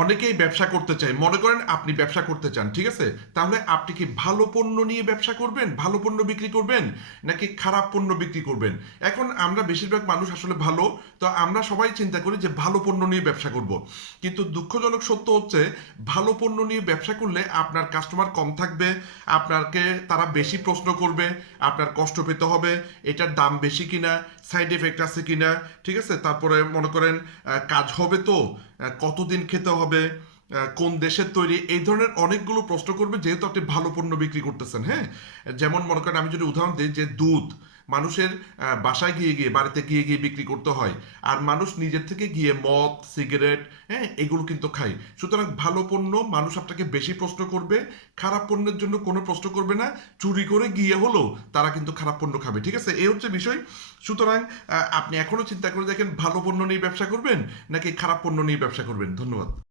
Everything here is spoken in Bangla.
অনেকেই ব্যবসা করতে চায়, মনে করেন আপনি ব্যবসা করতে চান, ঠিক আছে? তাহলে আপনি কি ভালো পণ্য নিয়ে ব্যবসা করবেন, ভালো পণ্য বিক্রি করবেন, নাকি খারাপ পণ্য বিক্রি করবেন? এখন আমরা বেশিরভাগ মানুষ আসলে ভালো, তো আমরা সবাই চিন্তা করি যে ভালো পণ্য নিয়ে ব্যবসা করব। কিন্তু দুঃখজনক সত্য হচ্ছে, ভালো পণ্য নিয়ে ব্যবসা করলে আপনার কাস্টমার কম থাকবে, আপনাকে তারা বেশি প্রশ্ন করবে, আপনার কষ্ট পেতে হবে, এটার দাম বেশি কিনা, সাইড এফেক্ট আছে কিনা, ঠিক আছে? তারপরে মনে করেন কাজ হবে তো, কতদিন খেতে হবে, কোন দেশের তৈরি, এই ধরনের অনেকগুলো প্রশ্ন করবে, যেহেতু আপনি ভালো পণ্য বিক্রি করতেছেন। হ্যাঁ, যেমন মনে করেন আমি যদি উদাহরণ দিই, যে দুধ মানুষের বাসায় গিয়ে গিয়ে, বাড়িতে গিয়ে গিয়ে বিক্রি করতে হয়, আর মানুষ নিজের থেকে গিয়ে মদ, সিগারেট, হ্যাঁ, এগুলো কিন্তু খায়। সুতরাং ভালো পণ্য মানুষ আপনাকে বেশি প্রশ্ন করবে, খারাপ পণ্যের জন্য কোনো প্রশ্ন করবে না। চুরি করে গিয়ে হলো তারা কিন্তু খারাপ পণ্য খাবে, ঠিক আছে? এই হচ্ছে বিষয়। সুতরাং আপনি এখনো চিন্তা করে দেখেন, ভালো পণ্য নিয়ে ব্যবসা করবেন নাকি খারাপ পণ্য নিয়ে ব্যবসা করবেন। ধন্যবাদ।